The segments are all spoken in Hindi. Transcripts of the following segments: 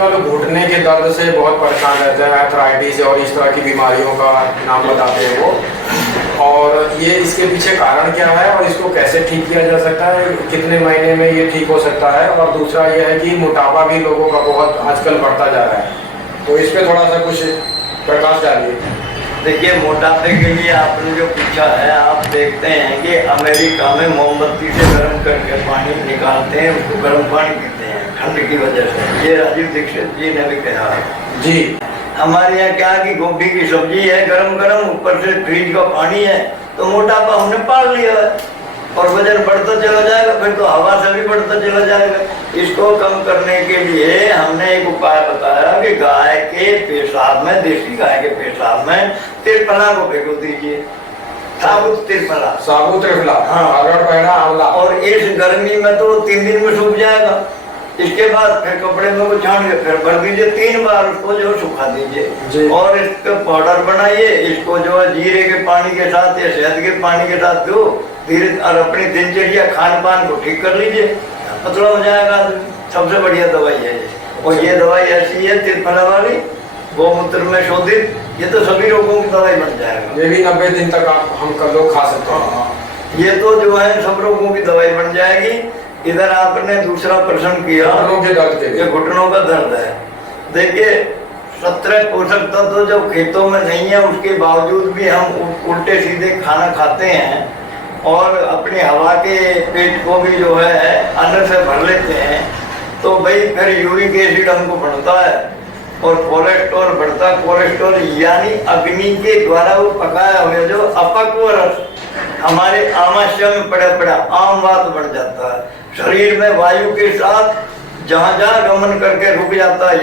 आजकल घुटने के दर्द से बहुत परेशान रहते हैं, आर्थराइटिस और इस तरह की बीमारियों का नाम बताते हैं वो। और ये इसके पीछे कारण क्या है और इसको कैसे ठीक किया जा सकता है, कितने महीने में ये ठीक हो सकता है? और दूसरा ये है कि मोटापा भी लोगों का बहुत आजकल बढ़ता जा रहा है, तो इस पर थोड़ा सा कुछ प्रकाश डालिए। देखिए, मोटापे के लिए आपने जो पूछा है, आप देखते हैं कि अमेरिका में मोमबत्ती से गर्म करके पानी निकालते हैं, उसको गर्म पानी पीते हैं ठंड की वजह से। ये राजीव दीक्षित जी ने भी कहा है जी। हमारे यहाँ क्या कि गोभी की सब्जी है गरम गरम, ऊपर से फ्रिज का पानी है, तो मोटापा हमने पाल लिया है और वजन बढ़ता चला जाएगा, फिर तो हवा से भी बढ़ता चला जाएगा। इसको कम करने के लिए हमने एक उपाय बताया कि गाय के पेशाब में, देसी गाय के पेशाब में त्रिफला को भिगो दीजिए, साबुत त्रिफला। साबुत त्रिफला, हाँ, अरहर, पैरा, आंवला। और इस गर्मी में तो 3 दिन में सूख जाएगा। इसके बाद फिर कपड़े में को छान के फिर भर दीजिए, 3 बार उसको जो सुखा दीजिए और इसका पाउडर बनाइए। इसको जो है जीरे के पानी के साथ या शहद के पानी के साथ दो धीरे, और अपनी दिनचर्या खान पान को ठीक कर लीजिए, पतला हो जाएगा। सबसे बढ़िया दवाई है ये। और ये दवाई ऐसी है त्रिफला वाली, गौमूत्र में शोधित, ये तो सभी रोगों की दवाई बन जाएगा। ये भी 90 दिन तक हम लोग खा सकते हैं। ये तो जो है सब रोगों की दवाई बन जाएगी। इधर आपने दूसरा प्रश्न किया, घुटनों के दर्द के लिए। घुटनों का दर्द है। देखिए, 17 पोषक तत्व तो जब खेतों में नहीं है, उसके बावजूद भी हम उल्टे सीधे खाना खाते हैं और अपनी हवा के पेट को भी जो है अन्न से भर लेते हैं, तो भाई फिर यूरिक एसिड हमको बढ़ता है और कोलेस्ट्रॉल बढ़ता। कोलेस्ट्रॉल यानी अग्नि के द्वारा वो पकाया हुआ जो अपक्व रस हमारे आमाशय में पड़ा आमवात बढ़ जाता है। शरीर में वायु के साथ जहाँ जहाँ गमन करके रुक जाता है,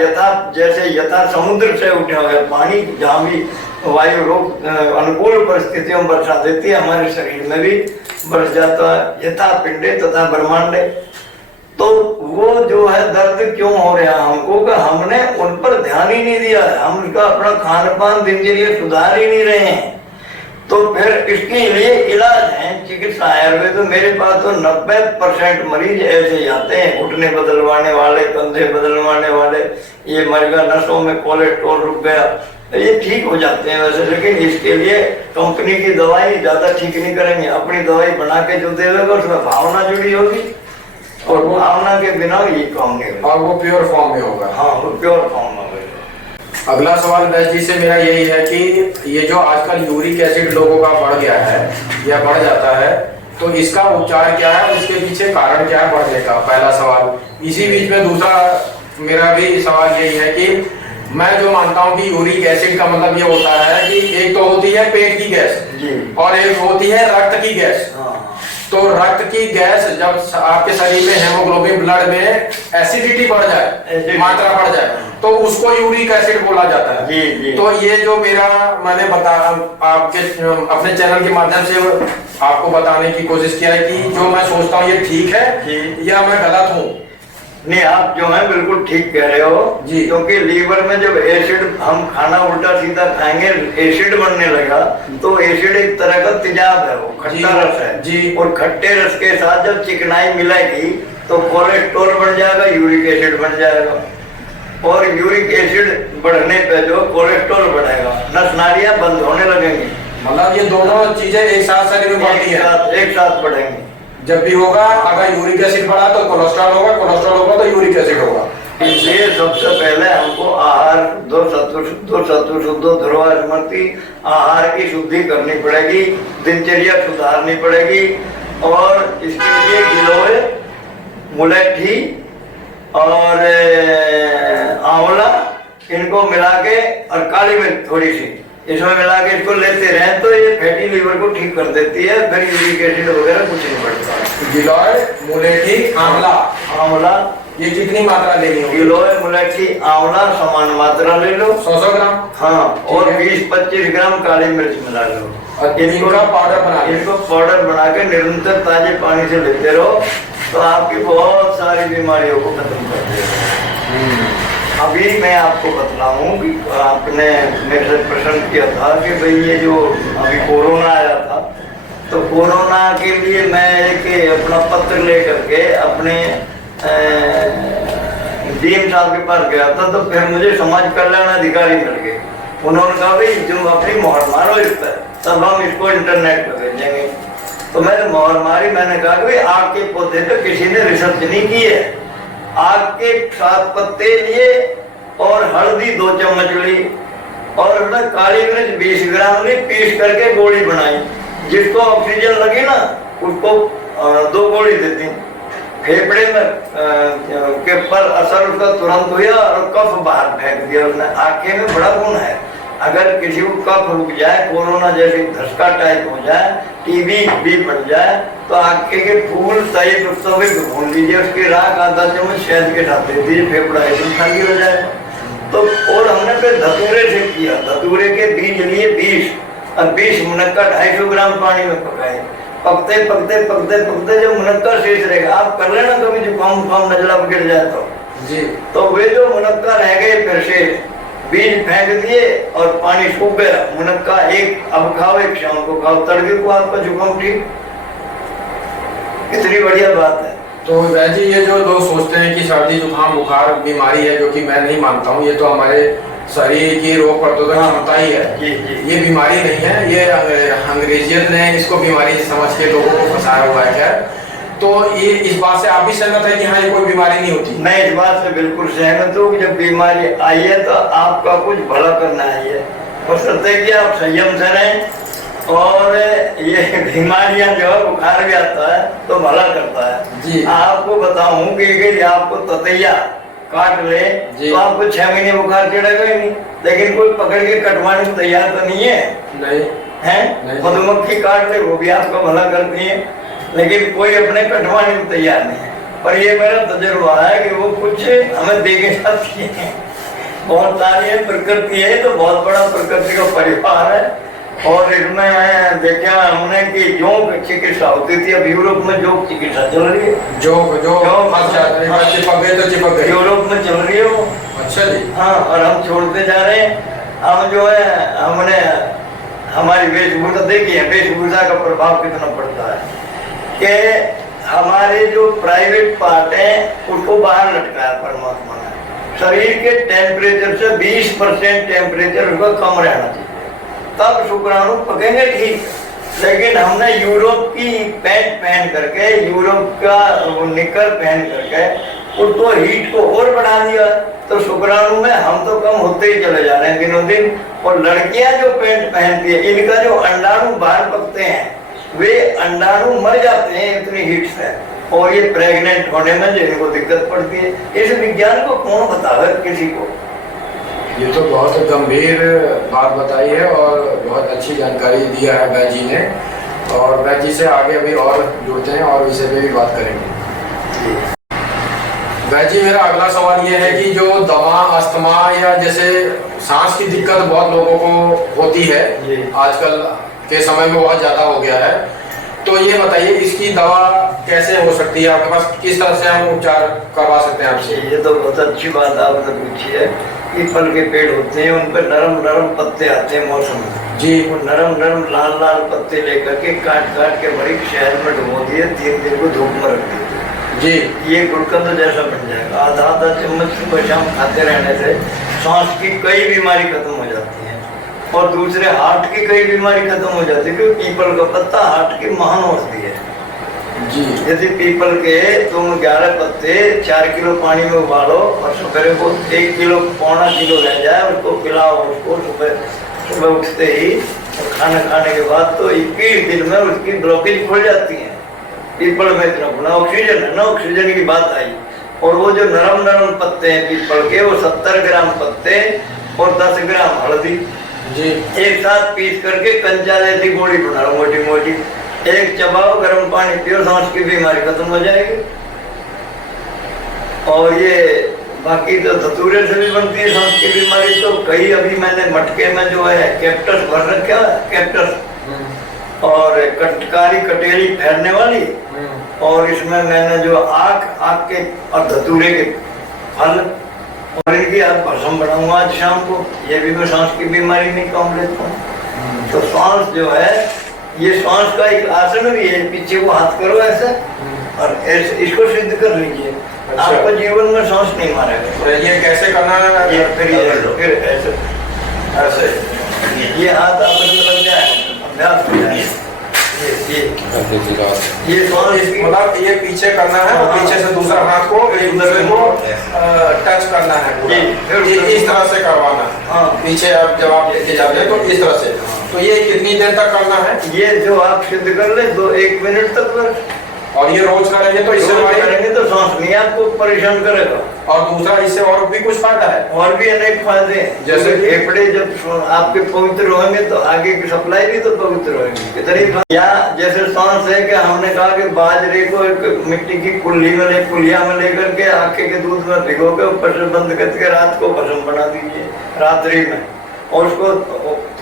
जैसे समुद्र से उठे हुए पानी, जहाँ भी वायु रोक अनुकूल परिस्थितियों में बरसा देती है, हमारे शरीर में भी बरस जाता है, यथा पिंडे तथा ब्रह्मांडे। तो वो जो है दर्द क्यों हो रहा है हमको, कि हमने उन पर ध्यान ही नहीं दिया है, हम उसका अपना खान पान दिनचर्या सुधार ही नहीं रहे हैं। तो फिर इसके लिए इलाज है चिकित्सा आयुर्वेद। तो मेरे पास तो 90% मरीज ऐसे आते हैं, घुटने बदलवाने वाले, कंधे बदलवाने वाले, ये मरगा नसों में कोलेस्ट्रॉल रुक गया, ये ठीक हो जाते हैं वैसे। लेकिन इसके लिए कंपनी की दवाई ज्यादा ठीक नहीं करेंगे, अपनी दवाई बना के जो देगा उसमें भावना जुड़ी होगी और भावना के बिना ये काम नहीं होगा, और वो प्योर फॉर्म में होगा। हाँ, वो प्योर फॉर्म में होगा। अगला सवाल वैद जी से मेरा यही है कि ये जो आजकल यूरिक एसिड लोगों का बढ़ गया है या बढ़ जाता है, तो इसका उपचार क्या है, उसके पीछे कारण क्या है बढ़ने का? पहला सवाल। इसी बीच में दूसरा मेरा भी सवाल यही है कि मैं जो मानता हूँ कि यूरिक एसिड का मतलब ये होता है कि एक तो होती है पेट की गैस और एक होती है रक्त की गैस। तो रक्त की गैस जब आपके शरीर में हेमोग्लोबिन ब्लड में एसिडिटी बढ़ जाए, मात्रा बढ़ जाए, तो उसको यूरिक एसिड बोला जाता है। जी। तो ये जो मैंने आपके अपने चैनल के माध्यम से आपको बताने की कोशिश किया है कि जो मैं सोचता हूँ ये ठीक है या मैं गलत हूँ? नहीं, आप जो है बिल्कुल ठीक कह रहे हो जी। क्योंकि लीवर में जब एसिड, हम खाना उल्टा सीधा खाएंगे, एसिड बनने लगा, तो एसिड एक तरह का तेजाब है, वो खट्टा रस है जी। और खट्टे रस के साथ जब चिकनाई मिलेगी तो कोलेस्ट्रॉल बढ़ जाएगा, यूरिक एसिड बन जाएगा और यूरिक एसिड बढ़ने पे जो कोलेस्ट्रॉल बढ़ेगा, नस नाड़ियां बंद होने लगेंगी। मतलब ये दोनों चीजें एक साथ शरीर में बढ़ती है, एक साथ बढ़ेंगी। जब भी होगा, अगर यूरिक एसिड बढ़ा तो कोलेस्ट्रॉल होगा, कोलेस्ट्रॉल होगा तो यूरिक एसिड होगा। इसलिए सबसे पहले हमको आहार दो सत्व शुद्धो ध्रुवा स्मृति, आहार की शुद्धि करनी पड़ेगी, दिनचर्या सुधारनी पड़ेगी और इसके लिए गिलोय, मुलेठी और आंवला, इनको मिला के और काली मिर्च थोड़ी सी इसमें मिला के इसको लेते रहें तो ये फैटी लीवर को ठीक कर देती है, फिर यूरिक एसिड वगैरह कुछ नहीं बढ़ता। गिलोय, मुलेठी, आंवला ये कितनी मात्रा लेनी होगी? गिलोय, मुलेठी, आंवला समान मात्रा ले लो, 100 ग्राम। हाँ, और 20-25 ग्राम काली मिर्च मिला लो और इनका पाउडर बना के निरंतर ताजे पानी से लेते रहो तो आपकी बहुत सारी बीमारियों को खत्म कर देगा। अभी मैं आपको बतलाऊं कि आपने मेरे से प्रश्न किया था कि भाई ये जो अभी कोरोना आया था, तो कोरोना के लिए मैं एक अपना पत्र लेकर के अपने डीएम साहब के पास गया था, तो फिर मुझे समाज कल्याण अधिकारी मिल गए। उन्होंने कहा भाई तुम अपनी मोहर मारो इस पर, तब हम इसको इंटरनेट पर भेजेंगे। तो मैंने मोहर मारी, मैंने कहा कि भाई आग के पौधे पे किसी ने रिसर्च नहीं की है। आग के 7 पत्ते लिए और हल्दी 2 चम्मच ली और उसमें काली मिर्च 20 ग्राम ली, पीस करके गोली बनाई। जिसको ऑक्सीजन लगी ना उसको 2 गोली देती, फेफड़े में के पर असर उसका तुरंत हुआ और कफ बाहर फेंक दिया उसने। आंखें में बड़ा गुण है, अगर किसी को कफ रुक जाए, कोरोना जैसे धसका टाइप हो जाए, टीबी भी बन जाए, तो आंखें के फूल सही भून लीजिए, उसकी राख आधा चम्मच शहद के साथ दे दीजिए, फेफड़ा एकदम खाली हो जाए। तो और हमने फिर धतूरे से किया, धतूरे के बीज लिए 20 और 20 मुनक्का 250 ग्राम पानी में पकाए। पकते पकते पकते पकते जब मुनक्का शेष रहेगा, आप कर लेना कभी जुकाम उकाम नजला गिर जाए जी, तो वे जो मुनक्का रह गए फिर से बीज फेंक दिए और पानी सूख गया। मुनक्का एक अब खाओ, एक शाम को खाओ, तड़के को आपका जुकाम ठीक। कितनी बढ़िया बात है। तो वैद्य जी, ये जो लोग सोचते हैं कि सर्दी जुकाम बुखार बीमारी है, जो कि मैं नहीं मानता हूँ, ये तो हमारे शरीर की रोग प्रतिरोधक क्षमता ही है, ये बीमारी नहीं है। ये अंग्रेजियत ने इसको बीमारी समझ के लोगों को फंसाया हुआ है। क्या तो ये इस बात से आप भी सहमत है कि हाँ ये कोई बीमारी नहीं होती? मैं इस बात से बिल्कुल सहमत हूँ कि जब बीमारी आई है तो आपका कुछ भला करना आई है, और सत्य कि आप संयम से रहें। और ये बीमारियां जो है, बुखार भी आता है तो भला करता है जी। आपको बताऊं कि आपको ततैया काट ले तो आपको 6 महीने बुखार चढ़ेगा ही नहीं, लेकिन कोई पकड़ के कटवाने को तैयार तो नहीं है। नहीं है, मधुमक्खी काट ले वो भी आपका भला करती है, लेकिन कोई अपने कटवाने को तैयार नहीं है। पर ये मेरा तजुर्बा है कि वो कुछ हमें देके जाती है। बहुत सारी है, प्रकृति है तो बहुत बड़ा प्रकृति का परिवार है। और इसमें देखा हमने कि योग चिकित्सा होती थी, अब यूरोप में योग चिकित्सा चल रही है। जो चिपक गए तो चिपक गए, यूरोप में चल रही है वो। अच्छा जी। हाँ, और हम छोड़ते जा रहे हैं। हम जो है हमने हमारी वेशभूषा देखी है, वेशभूषा का प्रभाव कितना पड़ता है कि हमारे जो प्राइवेट पार्ट है उसको बाहर लटकाया परमात्मा ने। शरीर के टेम्परेचर से 20% टेम्परेचर उसका कम रहना चाहिए, तब शुक्राणु पकेंगे ठीक। लेकिन हमने यूरोप की पैंट पहन करके, यूरोप का वो निकर पहन करके उसको हीट को और बढ़ा दिया, तो शुक्राणु में हम तो कम होते ही चले जा रहे हैं दिनों दिन। और लड़कियां जो पैंट पहनती है, इनका जो अंडाणु बाहर पकते हैं, वे अंडाणु मर जाते हैं इतनी हीट से, और ये प्रेग्नेंट होने में जिनको दिक्कत पड़ती है। इस विज्ञान को कौन बतावे किसी को? ये तो बहुत गंभीर बात बताई है और बहुत अच्छी जानकारी दिया है वैद्य जी ने। और वैद्य जी से आगे अभी और जुड़ते हैं और विषय पे भी बात करेंगे। वैद्य जी, मेरा अगला सवाल ये है कि जो दमा, अस्थमा या जैसे सांस की दिक्कत बहुत लोगों को होती है, आजकल के समय में बहुत ज्यादा हो गया है, तो ये बताइए इसकी दवा कैसे हो सकती है? आपके पास किस तरह से हम उपचार करवा सकते हैं आपसे? ये तो बहुत अच्छी बात आपने पूछी है। पीपल के पेड़ होते हैं, उन पर नरम नरम पत्ते आते हैं मौसम में जी। वो नरम नरम लाल लाल पत्ते लेकर के काट काट के बड़ी शहर में डुबो दिए, 3 दिन को धूप में रख दिए जी। ये गुलकंद जैसा बन जाएगा। आधा आधा चम्मच सुबह शाम खाते रहने से सांस की कई बीमारी खत्म हो जाती है, और दूसरे हार्ट की कई बीमारी खत्म हो जाती है, क्योंकि पीपल का पत्ता हार्ट की महान औषधि है जी। यदि पीपल के तुम 11 पत्ते 4 किलो पानी में उबालो और सवेरे को 1 किलो पौना किलो रह जाए, उसको पिलाओ, उसको सुबह उठते ही और खाना खाने के बाद, तो 21 दिन में उसकी ब्लॉकेज खुल जाती है। पीपल में इतना गुना ऑक्सीजन है ना, ऑक्सीजन की बात आई। और वो जो नरम नरम पत्ते हैं पीपल के, वो 70 ग्राम पत्ते और 10 ग्राम हल्दी जी एक साथ पीस करके कंचा जैसी गोली बना लो, मोटी मोटी, एक चबाओ, गर्म पानी पियो, सांस की बीमारी खत्म हो जाएगी। और ये बाकी तो धतूरे से भी बनती है सांस की बीमारी। तो कई अभी मैंने मटके में जो है कैप्टस भर रखा है, कैप्टस और कटकारी कटेरी फैलने वाली, और इसमें मैंने जो आँख के और धतूरे के फल और इनकी आज भस्म बनाऊंगा आज शाम को। ये भी मैं सांस की बीमारी में काम लेता हूँ। तो सांस जो है, ये श्वास का एक आसन भी है, पीछे को हाथ करो ऐसे और ऐसे इसको सिद्ध कर लीजिए। अच्छा। आपको जीवन में सांस नहीं मारेगा। तो ये कैसे करना है? ये फिर ऐसे ऐसे ये हाथ आपस में लग जाए, अभ्यास हो जाए। ये सांस इसकी मतलब ये पीछे करना है और पीछे से दूसरा हाथ को एक दूसरे को टच करना है पूरा। इस तरह से करवाना है। हाँ। पीछे अब जब आप लेके जाते हैं तो इस तरह से। तो ये कितनी देर तक करना है? ये जो आप सिद्ध कर ले 1 मिनट तक बस। और ये रोज करेंगे तो इससे हमारी करेंगे तो सांस नहीं आपको परेशान करेगा। और दूसरा इससे और भी कुछ फायदा है? और भी अनेक फायदे हैं। जैसे फेफड़े जब आपके पवित्र होंगे तो आगे की सप्लाई भी तो पवित्र होगी। कितनी या जैसे सांस है कि हमने कहा कि बाजरे को एक मिट्टी की कुल्हिया में लेकर के आके के दूध में भिगो के ऊपर से बंद करके रात को भस्म बना दीजिए रात्रि में, और उसको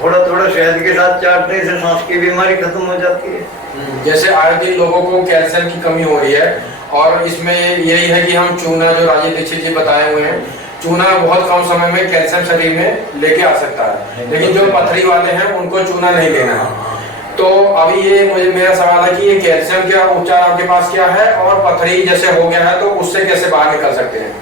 थोड़ा थोड़ा शहद के साथ चाटने से सांस की बीमारी खत्म हो जाती है। जैसे आए दिन लोगों को कैल्शियम की कमी हो रही है, और इसमें यही है कि हम चूना, जो राजीव दीक्षित जी बताए हुए हैं, चूना बहुत कम समय में कैल्शियम शरीर में लेके आ सकता है, लेकिन जो पथरी वाले हैं उनको चूना नहीं लेना है। तो अभी ये मेरा सवाल है कि ये कैल्शियम का उपचार आपके पास क्या है, और पथरी जैसे हो गया है तो उससे कैसे बाहर निकल सकते हैं?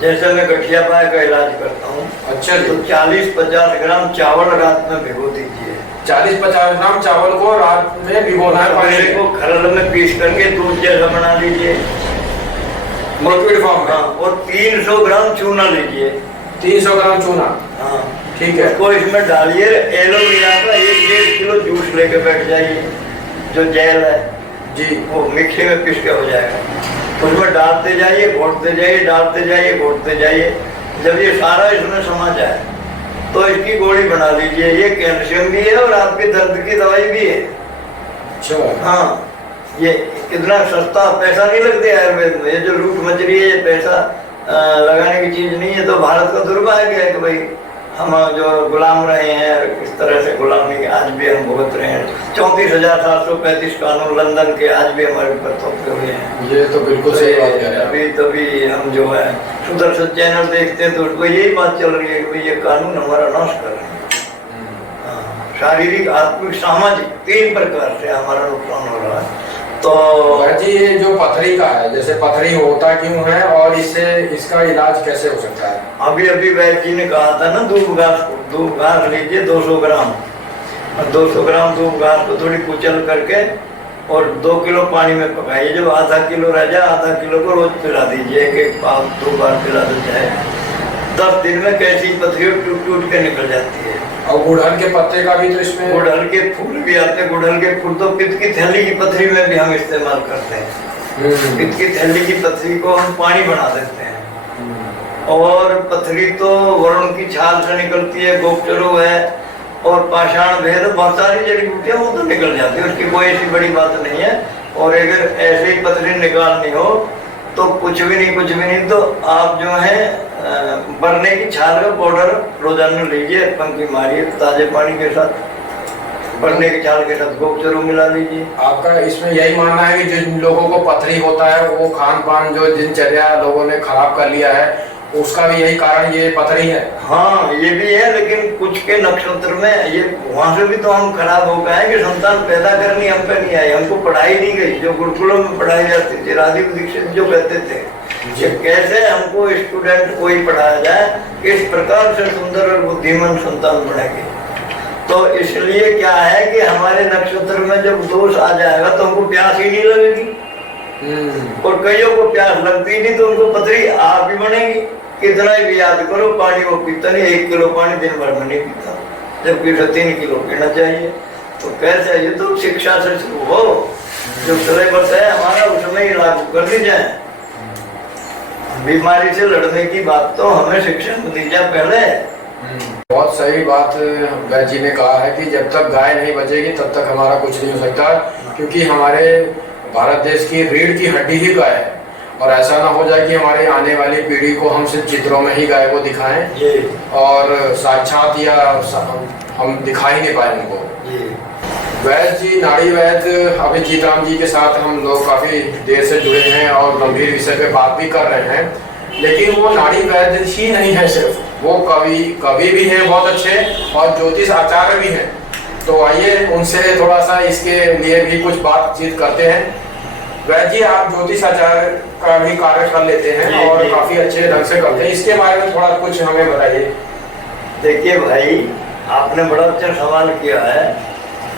जैसे मैं गठिया पाए का इलाज करता हूँ। अच्छा जी। तो 40-50 ग्राम चावल रात में भिगो दीजिए। 40-50 ग्राम चावल को रात में भिगोना है पानी को खरल में पीस करके दूध जैसा बना लीजिए, लिक्विड फॉर्म में। और 300 ग्राम चूना लीजिए। 300 ग्राम चूना, हाँ ठीक है। उसको इसमें डालिए। एलोवेरा का 1-1.5 किलो जूस लेके बैठ जाइए, जो जेल है जी, वो मिक्सी में पीस के हो जाएगा। उसमें डालते जाइए, घोटते जाइए, डालते जाइए, घोटते जाइए। जब ये सारा इसमें समा जाए तो इसकी गोली बना लीजिए। ये कैल्शियम भी है और आपके दर्द की दवाई भी है। अच्छा। हाँ, ये कितना सस्ता, पैसा नहीं लगते आयुर्वेद में। ये जो लूट मचरी है, ये पैसा लगाने की चीज नहीं है। तो भारत का दुर्भाग्य है कि भाई हम जो गुलाम रहे हैं, इस तरह से गुलामी आज भी हम भुगत रहे हैं। 34,735 कानून लंदन के आज भी हमारे ऊपर थोपे हुए हैं। ये तो बिल्कुल सही बात कह रहे हैं। अभी तभी हम जो है सुदर्शन चैनल देखते हैं तो उसको यही बात चल रही है कि ये कानून हमारा नाश कर रहे हैं। शारीरिक, आत्मिक, सामाजिक 3 प्रकार से हमारा नुकसान हो रहा है। तो जी, ये जो पथरी का है, जैसे पथरी होता क्यों है और इसका इलाज कैसे हो सकता है? अभी वैद्य जी ने कहा था ना, दूब घास लीजिए 200 ग्राम, और 200 ग्राम दूब घास को थोड़ी कुचल करके और 2 किलो पानी में पकाइए। जब आधा किलो रह जाए, आधा किलो को रोज पिला दीजिए, 1 बार 2 बार पिला देता है। 10 दिन में कैसी पथरी टूट के निकल जाती है। और गुड़हल के पत्ते का भी तो इसमें, गुड़हल के फूल भी आते हैं। गुड़हल के फूल तो पित्त की थैली की पथरी में भी हम इस्तेमाल करते हैं। पित्त की थैली की पथरी को हम पानी बना देते हैं। और पथरी तो वरुण की छाल से निकलती है, गोपचरो है और पाषाण भेद, बहुत सारी जड़ी बूटियां वो तो निकल जाती है, उसकी कोई ऐसी बड़ी बात नहीं है। और अगर ऐसे ही पथरी निकालनी हो तो कुछ भी नहीं तो आप जो है बरने की छाल का पाउडर रोजाना लीजिए, पंखी मारिए ताजे पानी के साथ, बरने की छाल के साथ गोपचरो मिला लीजिए। आपका इसमें यही मानना है कि जिन लोगों को पथरी होता है वो खान पान, जो दिनचर्या लोगों ने खराब कर लिया है, उसका भी यही कारण ये पथरी है? हाँ, ये भी है, लेकिन कुछ के नक्षत्र में ये वहां से भी तो हम खराब हो गए कि संतान पैदा करनी हम पे नहीं आई, हमको पढ़ाई नहीं गई जो गुरुकुलों में पढ़ाई जाती थी। राजीव दीक्षित जो कहते थे कि कैसे हमको स्टूडेंट को ही पढ़ाया जाए, किस प्रकार से सुंदर और बुद्धिमान संतान बनेंगे। तो इसलिए क्या है कि हमारे नक्षत्र में जब दोष आ जाएगा तो हमको प्यास ही नहीं लगेगी, और कईयों को प्यास लगती नहीं तो उनको पथरी आप भी बनेगी। कितना भी याद करो, पानी वो पीता नहीं, 1 किलो पानी दिन भर में नहीं पीता, जबकि उसे 3 किलो पीना चाहिए। तो कैसे, ये तो शिक्षा से शुरू हो, जो सिलेबस है हमारा उसमें ही लागू कर दी जाए। बीमारी से लड़ने की बात तो हमें शिक्षा दी जाए पहले। बहुत सही बात वैद्य जी ने कहा है कि जब तक गाय नहीं बचेगी तब तक हमारा कुछ नहीं हो सकता, क्योंकि हमारे भारत देश की रीढ़ की हड्डी ही गाय है। और ऐसा ना हो जाए कि हमारे आने वाली पीढ़ी को हम सिर्फ चित्रों में ही गाय को दिखाएं और साक्षात या हम दिखा ही नहीं पाए उनको। वैद्य जी, नाड़ी वैद्य अभी जीतराम जी के साथ हम लोग काफी देर से जुड़े हैं और गंभीर विषय पे बात भी कर रहे हैं, लेकिन वो नाड़ी वैद्य ही नहीं है सिर्फ, वो कवि भी हैं बहुत अच्छे और ज्योतिष आचार्य भी हैं। तो आइए उनसे थोड़ा सा इसके लिए भी कुछ बातचीत करते हैं। वैद्य जी, आप ज्योतिष आचार्य का भी कार्य कर लेते हैं जी, और जी। काफी अच्छे ढंग से करते हैं, इसके बारे में थोड़ा कुछ हमें बताइए। देखिए भाई, आपने बड़ा अच्छा सवाल किया है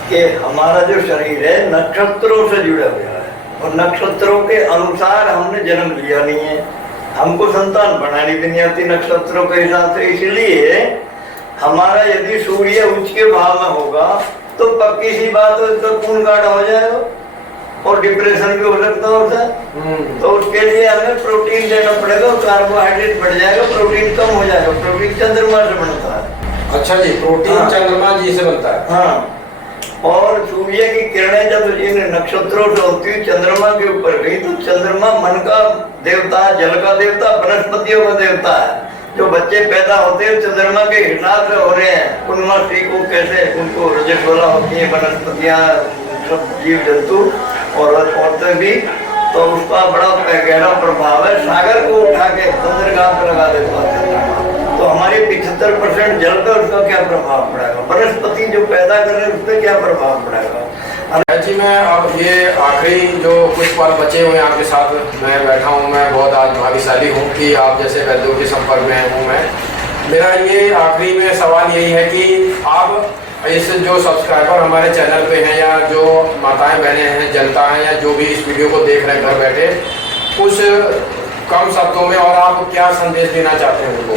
कि हमारा जो शरीर है नक्षत्रों से जुड़ा हुआ है और नक्षत्रों के अनुसार हमने जन्म लिया नहीं है। हमको संतान बनानी भी नहीं आती नक्षत्रों के हिसाब से। इसलिए हमारा यदि सूर्य उच्च के भाव में होगा तो पक्की सी बात है उसका खून गाढ़ा हो जाएगा और डिप्रेशन भी हो सकता है। तो उसके लिए हमें प्रोटीन देना पड़ेगा, कार्बोहाइड्रेट बढ़ जाएगा, प्रोटीन कम हो जाएगा। प्रोटीन चंद्रमा से बनता है। अच्छा जी, प्रोटीन हाँ। चंद्रमा जी से बनता है। हाँ, और सूर्य की किरणें जब इन नक्षत्रों से होती है चंद्रमा के ऊपर गई तो चंद्रमा मन का देवता है, जल का देवता, वनस्पतियों का देवता है। जो बच्चे पैदा होते हैं चंद्रमा के हिसाब से हो रहे हैं। उन्नति को कैसे उनको रजस्वला होती है वनस्पतियां, सब जीव जंतु और औरतें भी, तो उसका बड़ा गहरा प्रभाव है। सागर को उठा के बंदरगाह पर लगा देता है तो हमारे 75% जल पर उसका क्या प्रभाव पड़ेगा, वनस्पति जो पैदा कर रहे हैं उस पर क्या प्रभाव पड़ेगा। जी, मैं अब ये आखिरी जो कुछ पल बचे हुए आपके साथ मैं बैठा हूँ, मैं बहुत आज भाग्यशाली हूँ कि आप जैसे वैद्यों के संपर्क में हूँ मैं। मेरा ये आखिरी में सवाल यही है कि आप इस जो सब्सक्राइबर हमारे चैनल पे हैं या जो माताएं बहनें हैं, जनता है या जो भी इस वीडियो को देख रहे हैं घर बैठे, कुछ कम शब्दों में और आप क्या संदेश देना चाहते हैं उनको?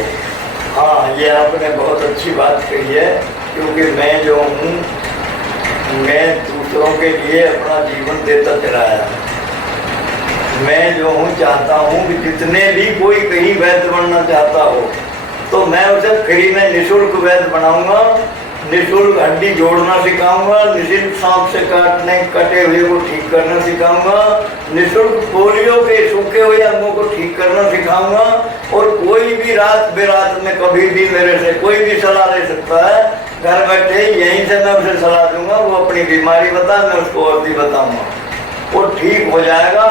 हाँ, ये आपने बहुत अच्छी बात कही है, क्योंकि मैं जो हूँ मैं दूसरों के लिए अपना जीवन देता चला आया। मैं जो हूँ चाहता हूँ कि जितने भी कोई कहीं वैद्य बनना चाहता हो तो मैं उसे फ्री में निःशुल्क वैद्य बनाऊंगा, निःशुल्क हड्डी जोड़ना सिखाऊंगा, निःशुल्क सांप से कटे हुए को ठीक करना सिखाऊंगा, निःशुल्क पोलियो के सूखे हुए अंगों को ठीक करना सिखाऊंगा। और कोई भी रात बेरात में कभी भी मेरे से कोई भी सलाह ले सकता है, घर बैठे यहीं से मैं उसे सलाह दूंगा। वो अपनी बीमारी बता, मैं उसको और भी बताऊंगा, वो ठीक हो जाएगा।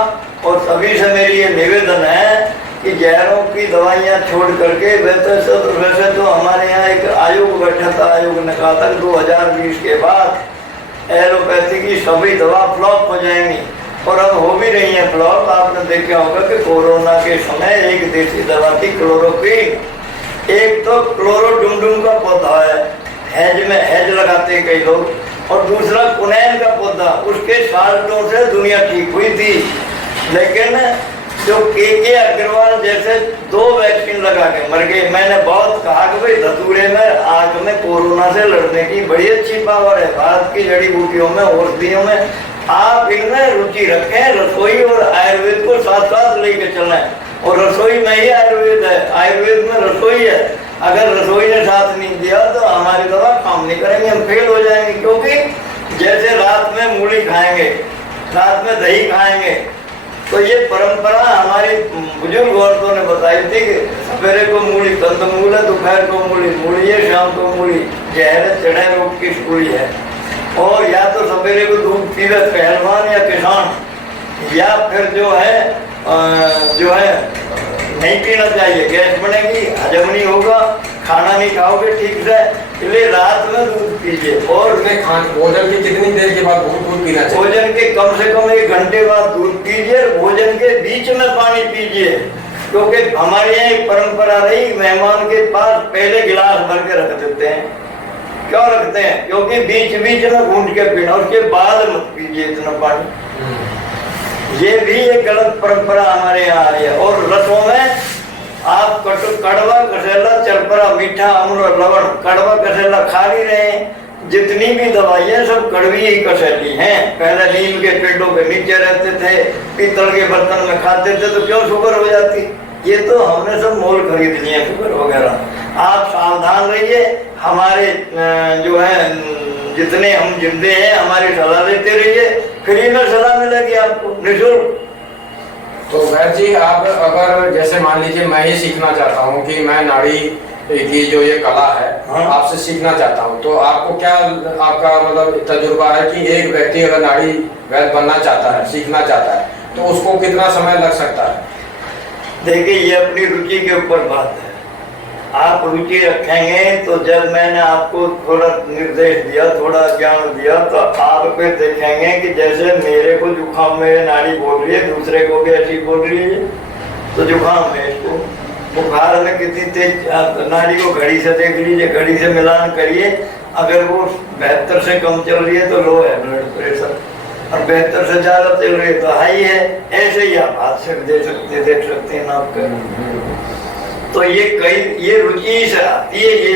और सभी से मेरी ये निवेदन है कि जहरों की दवाइयाँ छोड़ करके वैसे तो हमारे यहाँ एक आयोग बैठा था, आयोग ने कहा था 2020 के बाद एलोपैथी की सभी दवा फ्लॉप हो जाएंगी और अब हो भी रही है फ्लॉप। आपने देखा होगा कि कोरोना के समय एक देसी दवा थी क्लोरोक्वीन, एक तो क्लोरोडुमडुम का पौधा है, हैज में हैज लगाते हैं कई लोग, और दूसरा कुनैन का पौधा, उसके साल्टों से दुनिया ठीक हुई थी। लेकिन जो के अग्रवाल जैसे 2 वैक्सीन लगा के मर गए। मैंने बहुत कहा कि भाई धतूरे में आग में कोरोना से लड़ने की बड़ी अच्छी पावर है, भारत की जड़ी बूटियों में, औषधियों में। आप इनमें रुचि रखें, रसोई और आयुर्वेद को साथ साथ लेके चलें। और रसोई में ही आयुर्वेद है, आयुर्वेद में रसोई है। अगर रसोई ने साथ नहीं दिया तो हमारी दवा काम नहीं करेंगे, हम फेल हो जाएंगे। क्योंकि जैसे रात में मूली खाएंगे, रात में दही खाएंगे, तो ये परंपरा हमारी बुजुर्ग औरतों ने बताई थी कि सवेरे को मूली कंदमूल है, दोपहर को मूली मूली है, शाम को मूली जहर चढ़े रोग की सूली है। और या तो सवेरे को दूध पीवे पहलवान या किसान, या फिर जो है नहीं पीना चाहिए, गैस बनेगी, हजम नहीं होगा, खाना नहीं खाओगे ठीक से, इसलिए रात में दूध पीजिए। और भोजन की कितनी देर के बाद दूध पीना चाहिए? भोजन के कम से कम 1 घंटे बाद दूध पीजिए, भोजन के बीच में पानी पीजिए। क्योंकि हमारे यहाँ एक परंपरा रही, मेहमान के पास पहले गिलास भर के रख देते हैं। क्यों रखते हैं? क्योंकि बीच बीच में घूंट के पीना, उसके बाद मत पीजिए इतना पानी। ये भी एक गलत परंपरा हमारे यहाँ आ रही है। और रसों में आप कड़वा, कसेला, चरपरा, मीठा, अम्ल और लवण, कड़वा कसेला खा नहीं रहे। जितनी भी दवाइयाँ सब कड़वी ही कसेली हैं। पहले नीम के पेड़ों के नीचे रहते थे, पीतल के बर्तन में खाते थे, तो क्यों शुगर हो जाती? ये तो हमने सब मोल खरीद लिए शुगर वगैरह। आप सावधान रहिए, हमारे जो है जितने हम जिंदे हैं हमारी सलाह लेते रहिए, फ्री में सलाह मिलेगी आपको, निःशुल्क। तो वैद्य जी, आप अगर जैसे मान लीजिए मैं ही सीखना चाहता हूँ कि मैं नाड़ी की जो ये कला है, हाँ। आपसे सीखना चाहता हूँ, तो आपको क्या आपका मतलब तजुर्बा है कि एक व्यक्ति अगर नाड़ी वैद्य बनना चाहता है, सीखना चाहता है, तो उसको कितना समय लग सकता है? देखिए, ये अपनी रुचि के ऊपर बात है। आप रुचि रखेंगे तो जब मैंने आपको थोड़ा निर्देश दिया, थोड़ा ज्ञान दिया, तो आप फिर देखेंगे कि जैसे मेरे को जुकाम में नाड़ी बोल रही है, दूसरे को भी ऐसी बोल रही है, तो जुकाम में इसको बुखार में कितनी तेज नाड़ी को घड़ी से देख लीजिए, घड़ी से मिलान करिए, अगर वो 72 से कम चल रही है तो लो है ब्लड प्रेशर, और 72 से ज्यादा चल रही है तो हाई है। ऐसे ही आप हाथ से देख सकते हैं नाप कर। तो ये रुचि से आती है, ये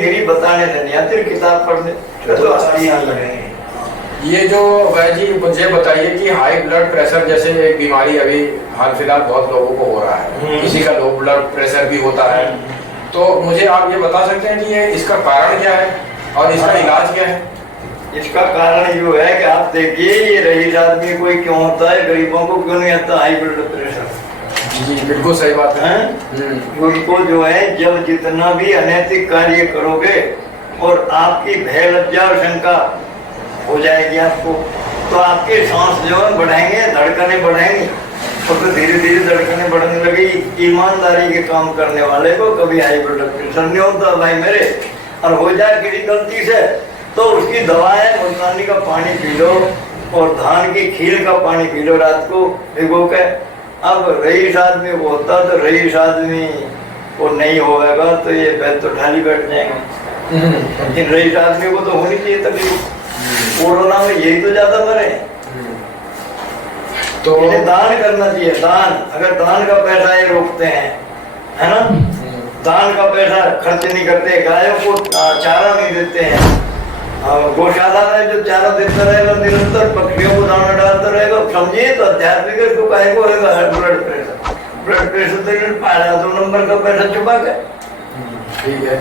निरी बताने से नहीं आती, किताब पढ़ने तो आती है। ये जो भाई जी मुझे बताइए कि हाई ब्लड प्रेशर जैसे एक बीमारी अभी हाल फिलहाल बहुत लोगों को हो रहा है, किसी का लो ब्लड प्रेशर भी होता है, तो मुझे आप ये बता सकते हैं कि ये इसका कारण क्या है और इसका इलाज क्या है? इसका कारण ये है कि आप देखिए, ये रईस आदमी कोई क्यों होता है, गरीबों को क्यों नहीं आता हाई ब्लड प्रेशर? जी बिल्कुल सही बात है। उनको जो है, जब जितना भी अनैतिक कार्य करोगे और आपकी भय लज्जा और शंका हो जाएगी आपको, तो आपके सांस जो है बढ़ेंगे, धड़कने बढ़ेंगे, और तो धीरे धीरे धड़कने बढ़ने लगेगी। ईमानदारी के काम करने वाले को कभी हाई ब्लड प्रेशर नहीं होता भाई मेरे। और हो जाए किसी गलती से तो उसकी दवा है, मुल्तानी का पानी पी लो और धान की खीर का पानी पी लो रात को भिगो के। अब रईस आदमी को होता तो रईस आदमी को नहीं होगा तो ये बैठ तो ढाली बैठ जाएंगे, लेकिन रईस आदमी को तो होनी चाहिए तकलीफ। कोरोना में यही तो ज्यादा मरे। तो दान करना चाहिए, दान। अगर दान का पैसा ये रोकते हैं, है ना, दान का पैसा खर्च नहीं करते, गायों को चारा नहीं देते हैं, गौशाला में जो चारा देता रहेगा निरंतर, पक्षियों को दाना डालता रहेगा, समझिए तो आध्यात्मिक को काहे को होगा ब्लड प्रेशर? ब्लड प्रेशर तो पाया 2 नंबर का पैसा चुका गया। ठीक है।